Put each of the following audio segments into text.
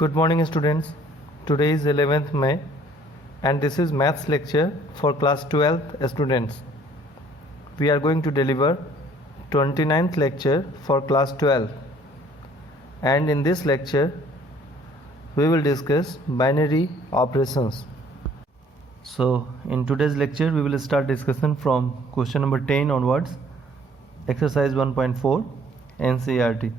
Good morning students. Today is 11th May and this is maths lecture for class 12th students. We are going to deliver 29th lecture for class 12 and in this lecture we will discuss binary operations. So in today's lecture we will start discussion from question number 10 onwards, exercise 1.4 NCERT.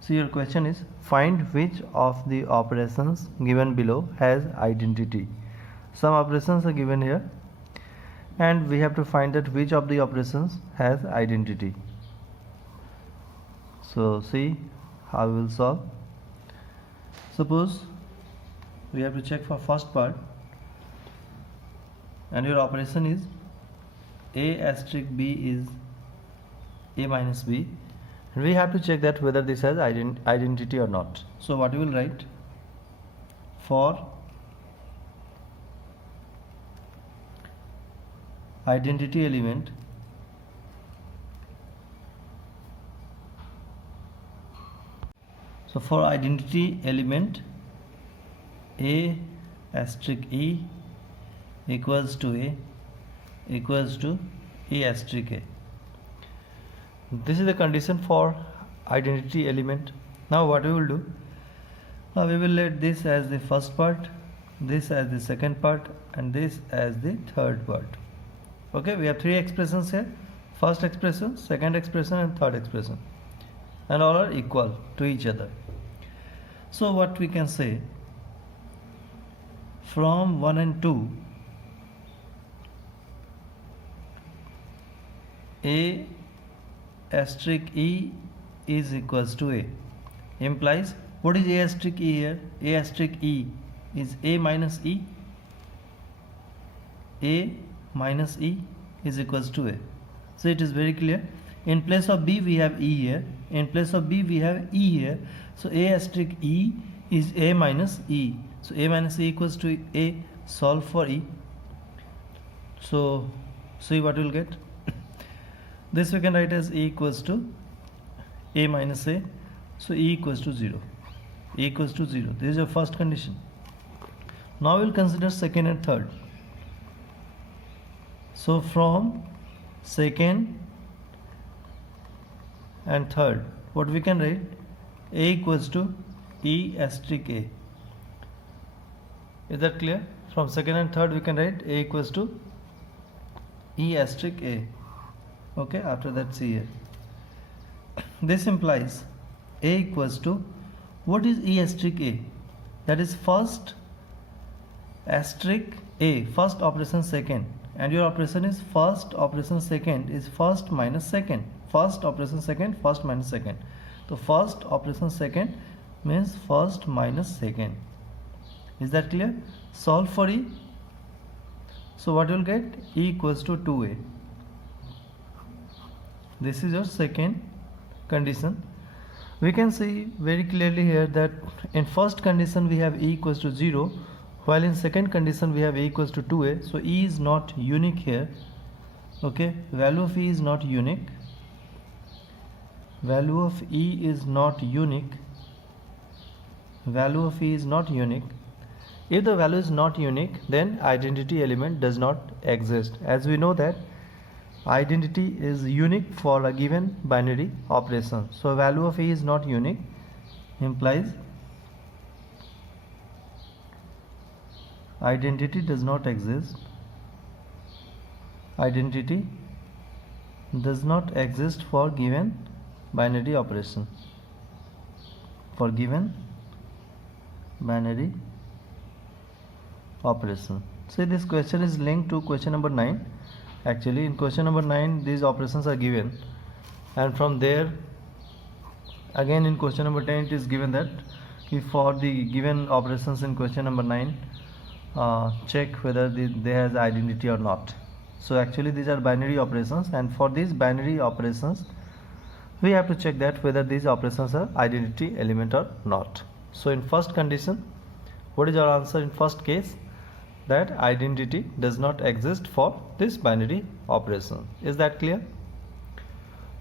So your question is, find which of the operations given below has identity. Some operations are given here and we have to find that which of the operations has identity. So see how we will solve. Suppose we have to check for first part and your operation is A asterisk B is A minus B. We have to check that whether this has identity or not. So what we will write, for identity element A asterisk E equals to A asterisk A. This is the condition for identity element. Now what we will do, we will let this as the first part, this as the second part and this as the third part. Okay, we have three expressions here, first expression, second expression and third expression, and all are equal to each other. So what we can say, from 1 and 2 A asterisk E is equals to A implies, what is A asterisk E here? A asterisk E is A minus E. A minus E is equals to A. So it is very clear. In place of B we have E here. In place of B we have E here. So A asterisk E is A minus E. So A minus E equals to A. Solve for E. So see what we will get. This we can write as E equals to A minus A. So E equals to 0. E equals to 0. This is your first condition. Now we will consider second and third. So from second and third, what we can write? A equals to E asterisk A. Is that clear? From second and third we can write A equals to E asterisk A. Okay, after that see here. This implies A equals to, what is E asterisk A? That is first asterisk A, first operation second, and your operation is first operation second is first minus second. First operation second, first minus second. So first operation second means first minus second. Is that clear? Solve for E. So what you will get? E equals to 2A. This is your second condition. We can see very clearly here that in first condition we have E equals to 0, while in second condition we have E equals to 2A. So E is not unique here. Okay, value of E is not unique. Value of E is not unique. Value of E is not unique. If the value is not unique, then identity element does not exist. As we know that identity is unique for a given binary operation. So value of E is not unique implies identity does not exist. Identity does not exist for given binary operation. For given binary operation. So this question is linked to question number 9. Actually in question number 9 these operations are given, and from there again in question number 10 it is given that if for the given operations in question number 9 check whether they has identity or not. So actually these are binary operations, and for these binary operations we have to check that whether these operations are identity element or not. So in first condition, what is our answer in first case? That identity does not exist for this binary operation. Is that clear?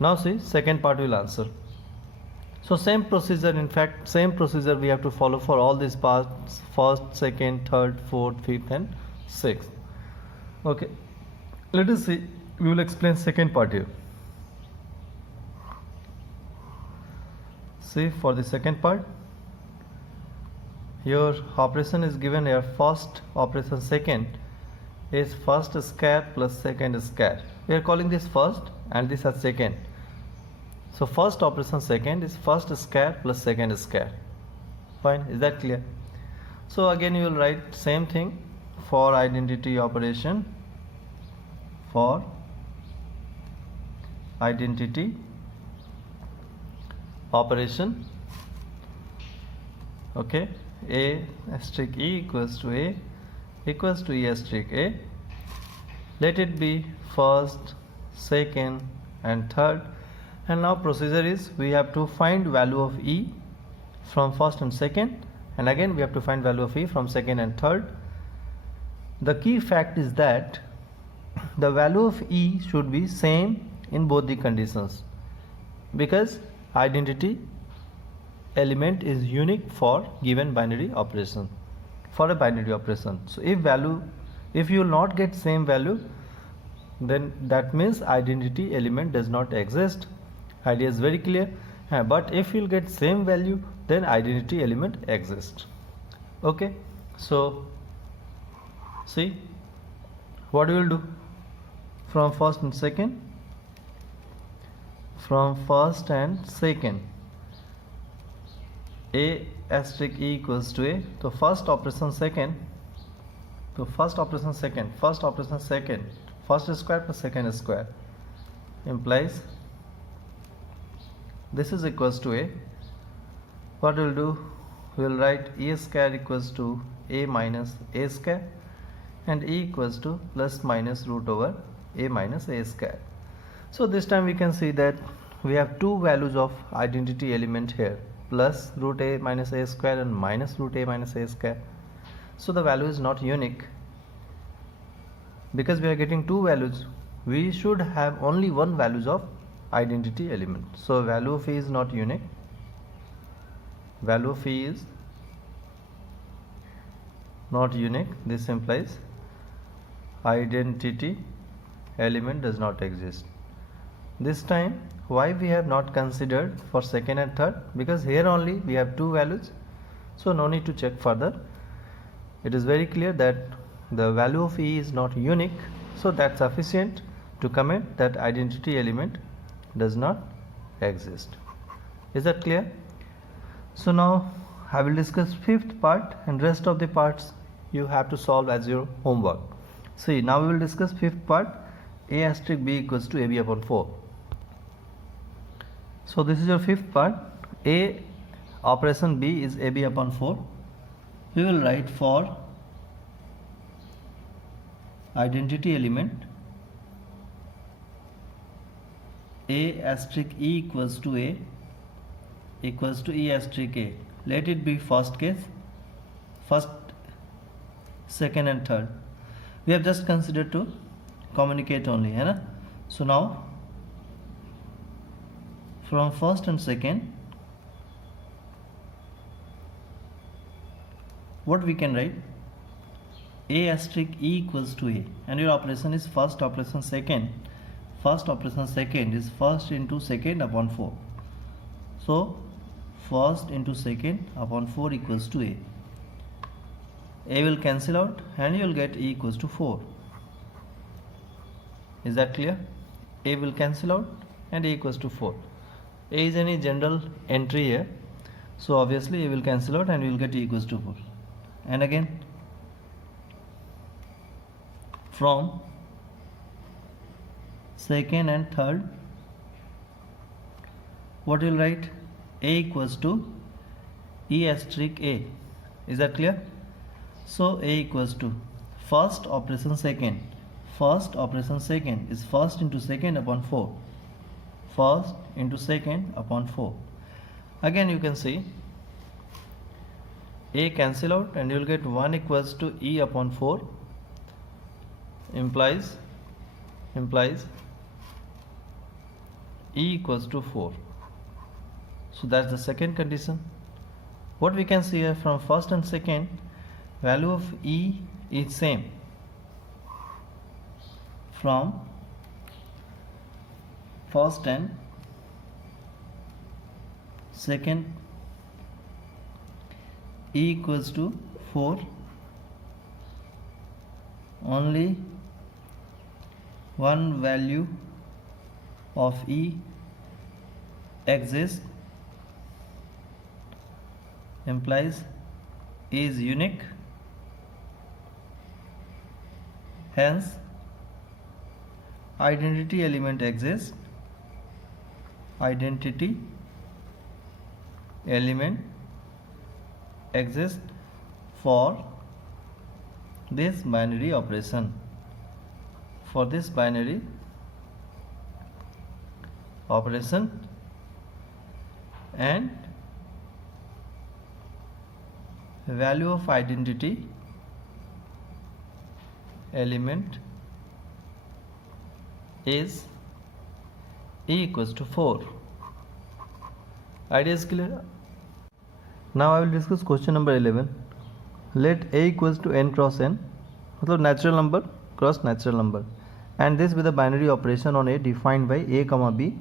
Now see, second part will answer. So same procedure, in fact same procedure we have to follow for all these parts: first, second, third, fourth, fifth and sixth. Okay, let us see, we will explain second part here. See, for the second part, your operation is given here. First operation second is first square plus second square. We are calling this first and this as second. So first operation second is first square plus second square. Fine, is that clear? So again you will write same thing for identity operation. For identity operation, okay, A asterisk E equals to A equals to E asterisk A. Let it be first, second and third. And now procedure is, we have to find value of E from first and second, and again we have to find value of E from second and third. The key fact is that the value of E should be same in both the conditions, because identity element is unique for given binary operation, for a binary operation. So if you will not get same value, then that means identity element does not exist. Idea is very clear. But if you will get same value, then identity element exists. Okay, so see what we will do. From first and second, A asterisk E equals to A. So first operation second, first square plus second square implies this is equals to A. What we will do, we will write E square equals to A minus A square, and E equals to plus minus root over A minus A square. So this time we can see that we have two values of identity element here, plus root A minus A square and minus root A minus A square. So the value is not unique. Because we are getting two values, we should have only one values of identity element. So value of E is not unique. Value of E is not unique. This implies identity element does not exist. This time why we have not considered for second and third? Because here only we have two values, so no need to check further. It is very clear that the value of E is not unique, so that's sufficient to comment that identity element does not exist. Is that clear? So now I will discuss fifth part, and rest of the parts you have to solve as your homework. See, now we will discuss fifth part, A asterisk B equals to AB upon 4. So this is your fifth part. A operation B is AB upon 4. We will write for identity element A asterisk E equals to A equals to E asterisk A. Let it be first case, first, second and third. We have just considered to communicate only, है ना? So now from first and second, what we can write? A asterisk E equals to A, and your operation is first operation second. First operation second is first into second upon 4. So first into second upon 4 equals to A. A will cancel out and you will get E equals to 4. Is that clear? A will cancel out and A equals to 4. A is any general entry here, so obviously A will cancel out and you will get E equals to 4. And again from second and third, what you will write? A equals to E asterisk A. Is that clear? So A equals to first operation second. First operation second is first into second upon 4. First into second upon 4. Again you can see A cancel out and you will get 1 equals to E upon 4, implies E equals to 4. So that's the second condition. What we can see here from first and second, value of E is same. From first and second, E equals to 4. Only one value of E exists, implies E is unique, hence identity element exists, identity element exists for this binary operation, for this binary operation, and value of identity element is E equals to 4. Idea is clear? Now I will discuss question number 11. Let A equals to n cross n, मतलब natural number cross natural number, and this with a binary operation on A defined by A comma B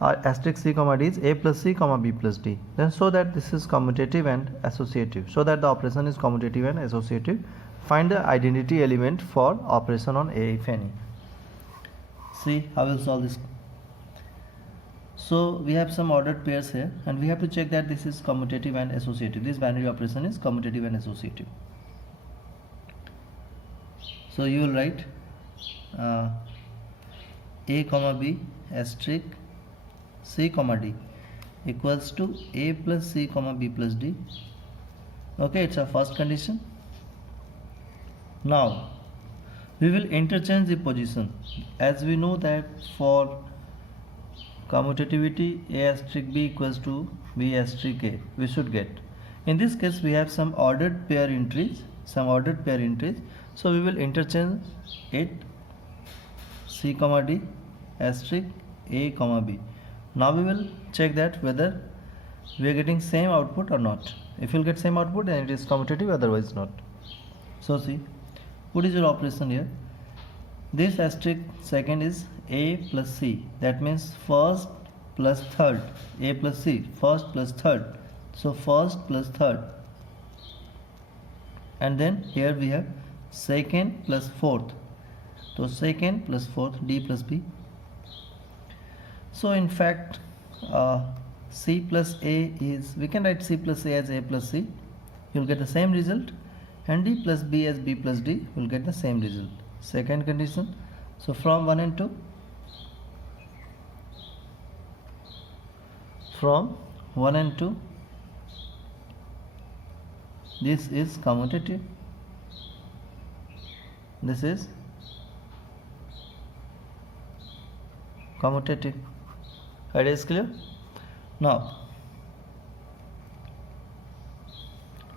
or asterisk C comma D is A plus C comma B plus D. Then so that this is commutative and associative, so that the operation is commutative and associative, find the identity element for operation on A if any. See how we'll solve this. So we have some ordered pairs here, and we have to check that this is commutative and associative. This binary operation is commutative and associative. So you will write A comma B asterisk C comma D equals to A plus C comma B plus D. Okay, it's our first condition. Now we will interchange the position. As we know that for commutativity A asterisk B equals to B asterisk A, we should get. In this case we have some ordered pair entries, so we will interchange it C comma D asterisk A comma B. Now we will check that whether we are getting same output or not. If you will get same output, then it is commutative, otherwise not. So see, what is your operation here? This asterisk second is A plus C, that means first plus third. A plus C, first plus third, so first plus third, and then here we have second plus fourth, so second plus fourth, D plus B. So in fact C plus A is, we can write C plus A as A plus C, you will get the same result, and D plus B as B plus D will get the same result. Second condition. So from 1 and 2, from 1 and 2, this is commutative, this is commutative. Idea is clear? Now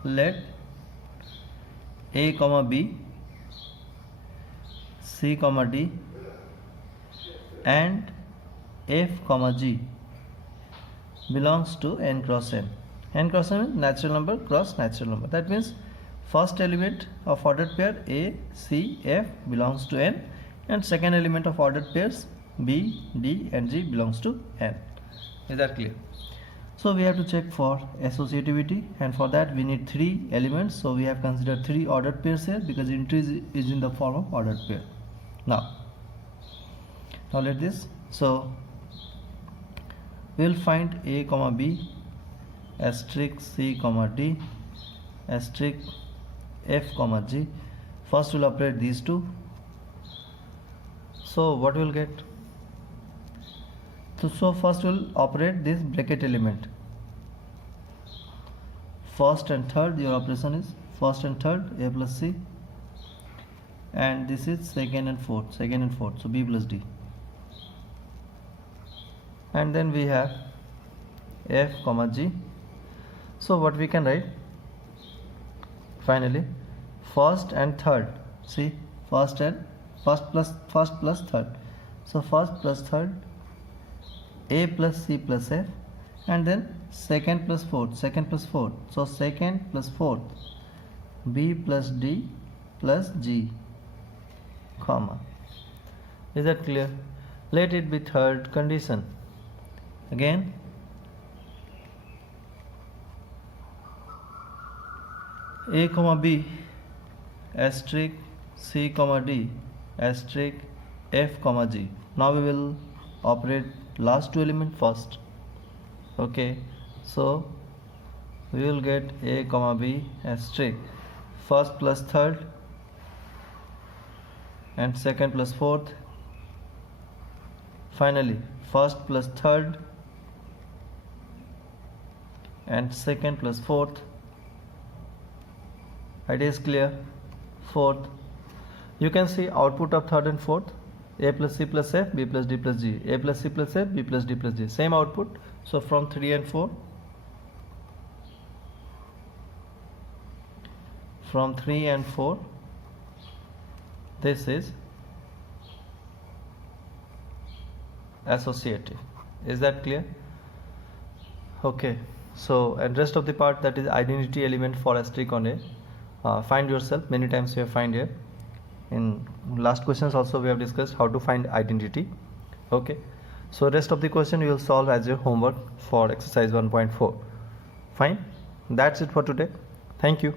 let A comma B, C comma D and F comma G belongs to n cross n. N cross n means natural number cross natural number. That means first element of ordered pair A, C, F belongs to n, and second element of ordered pairs B, D and G belongs to n. Is that clear? So we have to check for associativity, and for that we need 3 elements. So we have considered 3 ordered pairs here because entry is in the form of ordered pair. Now let this. So we will find A comma B asterisk C comma D asterisk F comma G. First we will operate these two. So what we will get? So first we will operate this bracket element. First and third, your operation is first and third, A plus C, and this is second and fourth, so B plus D. And then we have F comma G. So what we can write? Finally, first and third. See, first plus third. So first plus third, A plus C plus F, and then second plus fourth, so second plus fourth, B plus D plus G, comma. Is that clear? Let it be third condition. Again, A comma B asterisk C comma D asterisk F comma G. Now we will operate last two element first. Okay, so we will get A comma B asterisk first plus third and second plus fourth. Finally, first plus third and second plus fourth. Idea is clear? Fourth, you can see output of third and fourth, A plus C plus F, B plus D plus G, A plus C plus F, B plus D plus G, same output. So from 3 and 4, from 3 and 4, this is associative. Is that clear? Okay, so and rest of the part, that is identity element for asterisk on A. Find yourself, many times you have find here. In last questions also we have discussed how to find identity. Okay, so rest of the question you will solve as your homework for exercise 1.4. Fine, that's it for today. Thank you.